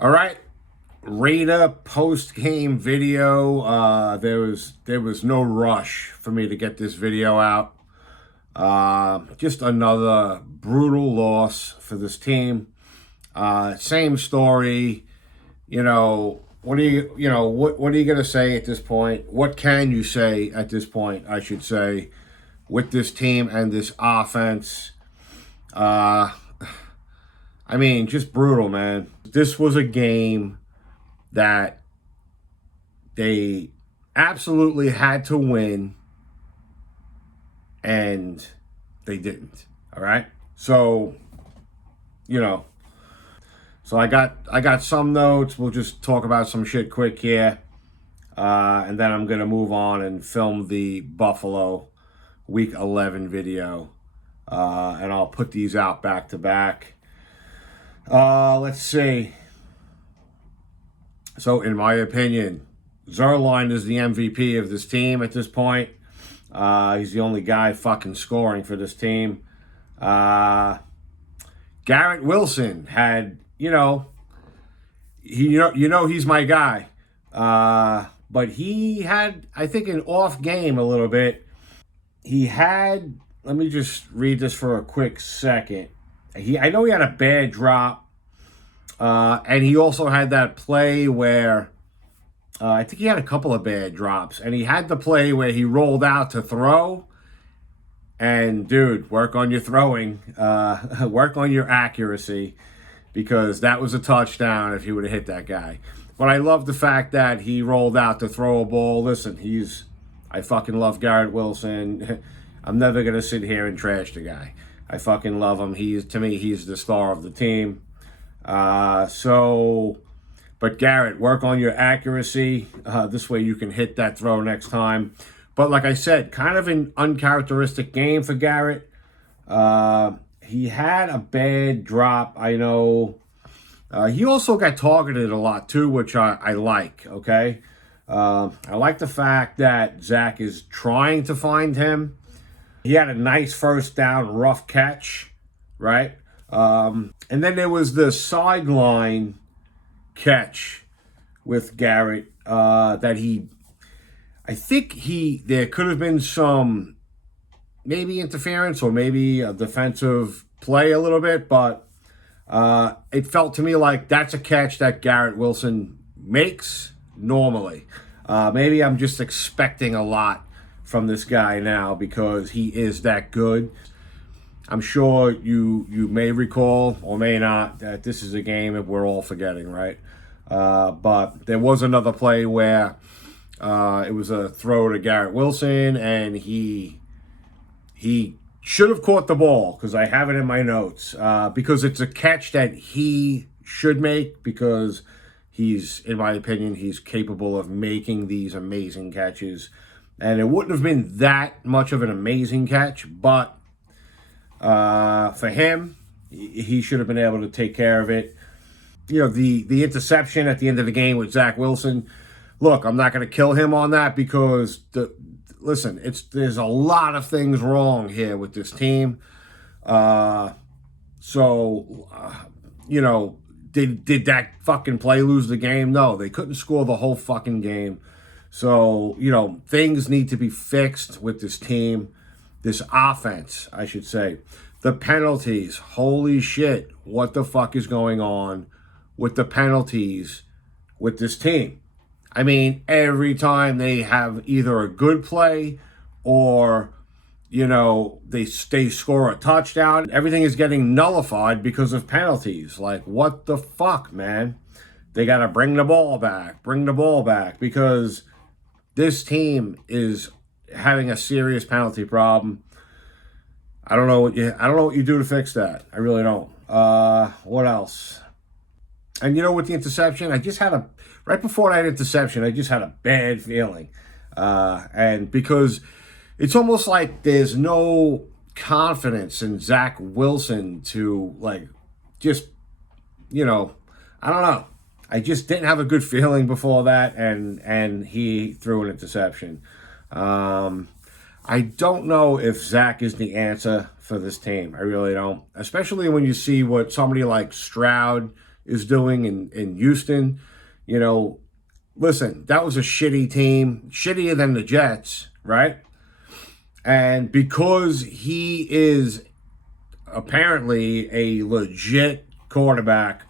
All right, Raider post-game video. There was no rush for me to get this video out. Just another brutal loss for this team. Same story. What are you gonna say at this point? What can you say at this point? I should say, with this team and this offense. Just brutal, man. This was a game that they absolutely had to win, and they didn't. All right. So I got some notes. We'll just talk about some shit quick here, and then I'm gonna move on and film the Buffalo Week 11 video, and I'll put these out back to back. Let's see. So, in my opinion, Zuerlein is the MVP of this team at this point. He's the only guy fucking scoring for this team. Garrett Wilson had, he's my guy. But he had, I think, an off game a little bit. Let me just read this for a quick second. I know he had a bad drop, and he also had that play where I think he had a couple of bad drops, and he had the play where he rolled out to throw. And dude, work on your throwing, work on your accuracy, because that was a touchdown if he would have hit that guy. But I love the fact that he rolled out to throw a ball. Listen, I fucking love Garrett Wilson. I'm never gonna sit here and trash the guy. I fucking love him. To me, he's the star of the team. But Garrett, work on your accuracy. This way you can hit that throw next time. But like I said, kind of an uncharacteristic game for Garrett. He had a bad drop, I know. He also got targeted a lot too, which I like, okay? I like the fact that Zach is trying to find him. He had a nice first down, rough catch, right? And then there was the sideline catch with Garrett that there could have been some maybe interference or maybe a defensive play a little bit, but it felt to me like that's a catch that Garrett Wilson makes normally. Maybe I'm just expecting a lot from this guy now because he is that good. I'm sure you may recall or may not that this is a game that we're all forgetting, right? But there was another play where it was a throw to Garrett Wilson, and he should have caught the ball, because I have it in my notes, because it's a catch that he should make, because in my opinion, he's capable of making these amazing catches. And it wouldn't have been that much of an amazing catch, but for him, he should have been able to take care of it. The interception at the end of the game with Zach Wilson. Look, I'm not going to kill him on that, because there's a lot of things wrong here with this team. Did that fucking play lose the game? No, they couldn't score the whole fucking game. So, things need to be fixed with this team, this offense, I should say. The penalties, holy shit, what the fuck is going on with the penalties with this team? Every time they have either a good play or, they score a touchdown, everything is getting nullified because of penalties. Like, what the fuck, man? They got to bring the ball back, because this team is having a serious penalty problem. I don't know what you do to fix that. I really don't. What else? And with the interception, right before that interception, I just had a bad feeling. And because it's almost like there's no confidence in Zach Wilson to, I don't know. I just didn't have a good feeling before that, and he threw an interception. I don't know if Zach is the answer for this team. I really don't. Especially when you see what somebody like Stroud is doing in Houston. You know, listen, that was a shitty team, shittier than the Jets, right? And because he is apparently a legit quarterback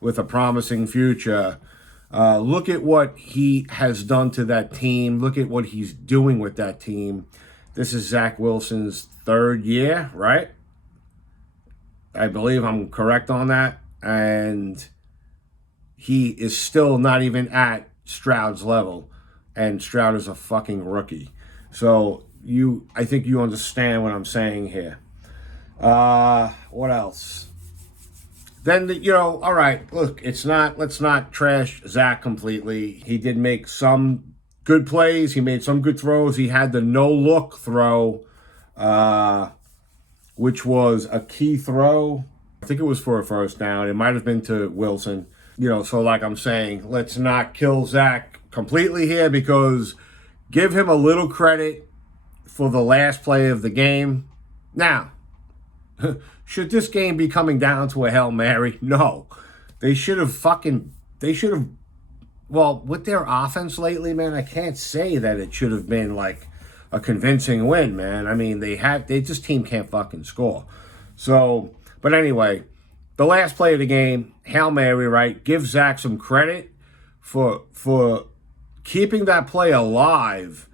with a promising future, look at what he has done to that team. Look at what he's doing with that team. This is Zach Wilson's third year, right? I believe I'm correct on that. And he is still not even at Stroud's level. And Stroud is a fucking rookie. So I think you understand what I'm saying here. What else? Then, all right, look, let's not trash Zach completely. He did make some good plays. He made some good throws. He had the no-look throw, which was a key throw. I think it was for a first down. It might have been to Wilson. So like I'm saying, let's not kill Zach completely here, because give him a little credit for the last play of the game. Now, should this game be coming down to a Hail Mary? No. They should have, well, with their offense lately, man, I can't say that it should have been like a convincing win, man. I mean, this team can't fucking score. So, but anyway, the last play of the game, Hail Mary, right? Give Zach some credit for keeping that play alive,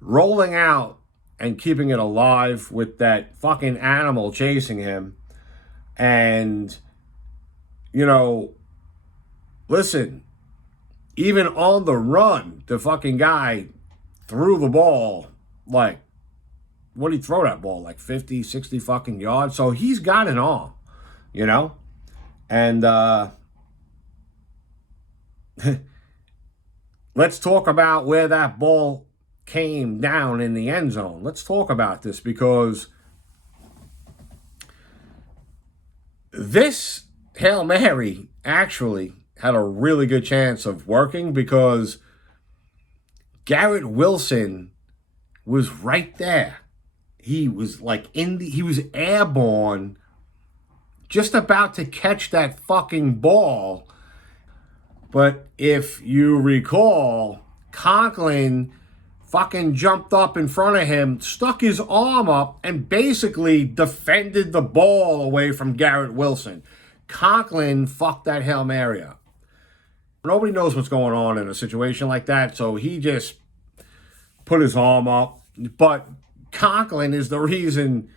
rolling out and keeping it alive with that fucking animal chasing him. And, listen, even on the run, the fucking guy threw the ball, like, what did he throw that ball? Like 50, 60 fucking yards? So he's got it on, And let's talk about where that ball came down in the end zone. Let's talk about this, because this Hail Mary actually had a really good chance of working, because Garrett Wilson was right there. He was like he was airborne, just about to catch that fucking ball. But if you recall, Conklin fucking jumped up in front of him, stuck his arm up, and basically defended the ball away from Garrett Wilson. Conklin fucked that Hail Mary up. Nobody knows what's going on in a situation like that, so he just put his arm up. But Conklin is the reason.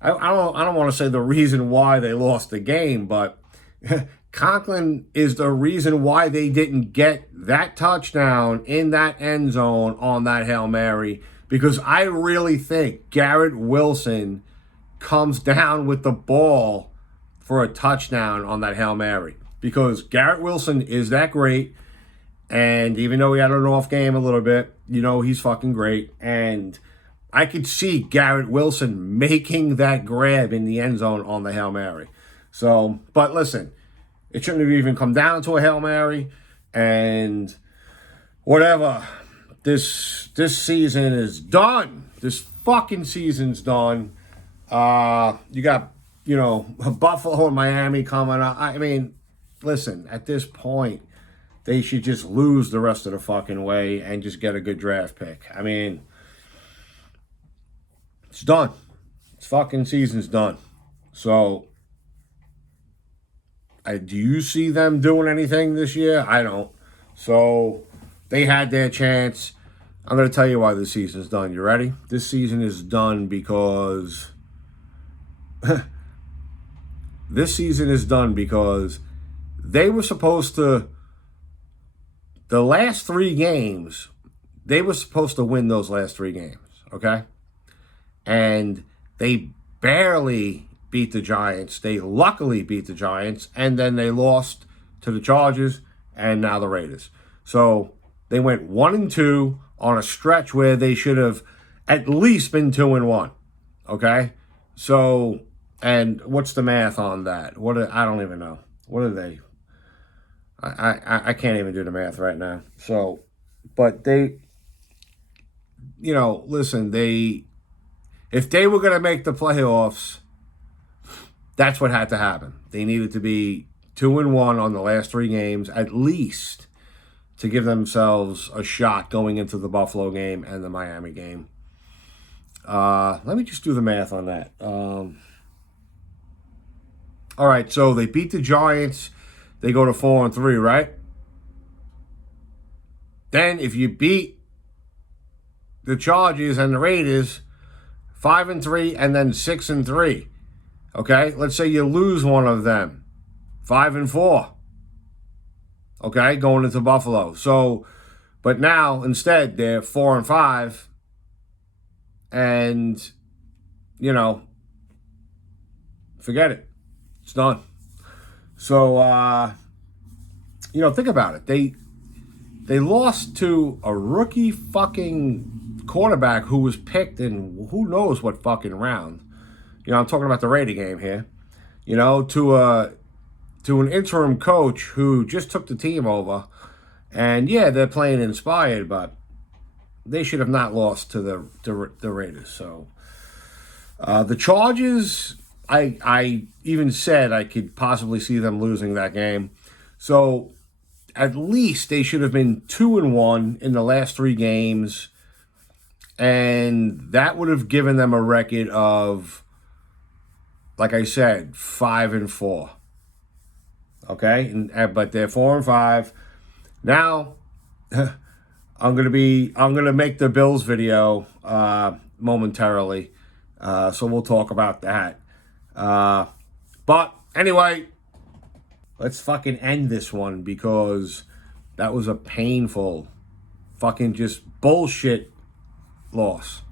I don't want to say the reason why they lost the game, but Conklin is the reason why they didn't get that touchdown in that end zone on that Hail Mary, because I really think Garrett Wilson comes down with the ball for a touchdown on that Hail Mary, because Garrett Wilson is that great. And even though he had an off game a little bit, he's fucking great. And I could see Garrett Wilson making that grab in the end zone on the Hail Mary. So, but listen, it shouldn't have even come down to a Hail Mary. And whatever, this season is done. This fucking season's done. You got, Buffalo and Miami coming up. I mean, listen, at this point, they should just lose the rest of the fucking way and just get a good draft pick. I mean, it's done. This fucking season's done. So, do you see them doing anything this year? I don't. So, they had their chance. I'm going to tell you why this season's done. You ready? This season is done because... this season is done because they were supposed to... The last 3 games, they were supposed to win those last 3 games, okay? And they barely beat the Giants. They luckily beat the Giants, and then they lost to the Chargers and now the Raiders. So they went 1-2 on a stretch where they should have at least been 2-1, okay? So, and what's the math on that? I don't even know. What are they? I can't even do the math right now. So, but they, listen, if they were going to make the playoffs, that's what had to happen. They needed to be 2-1 on the last 3 games, at least, to give themselves a shot going into the Buffalo game and the Miami game. Let me just do the math on that. All right, so they beat the Giants. They go to 4-3, right? Then if you beat the Chargers and the Raiders, 5-3 and then 6-3. Okay, let's say you lose one of them, 5-4. Okay, going into Buffalo. So, but now instead they're 4-5, and forget it. It's done. So, think about it. They lost to a rookie fucking quarterback who was picked in who knows what fucking round. I'm talking about the Raider game here. To an interim coach who just took the team over. And yeah, they're playing inspired, but they should have not lost to the Raiders. So the Chargers, I even said I could possibly see them losing that game. So at least they should have been 2-1 in the last 3 games. And that would have given them a record of, like I said, 5-4. Okay, but they're 4-5. Now, I'm gonna make the Bills video momentarily, so we'll talk about that. But anyway, let's fucking end this one because that was a painful, fucking just bullshit loss.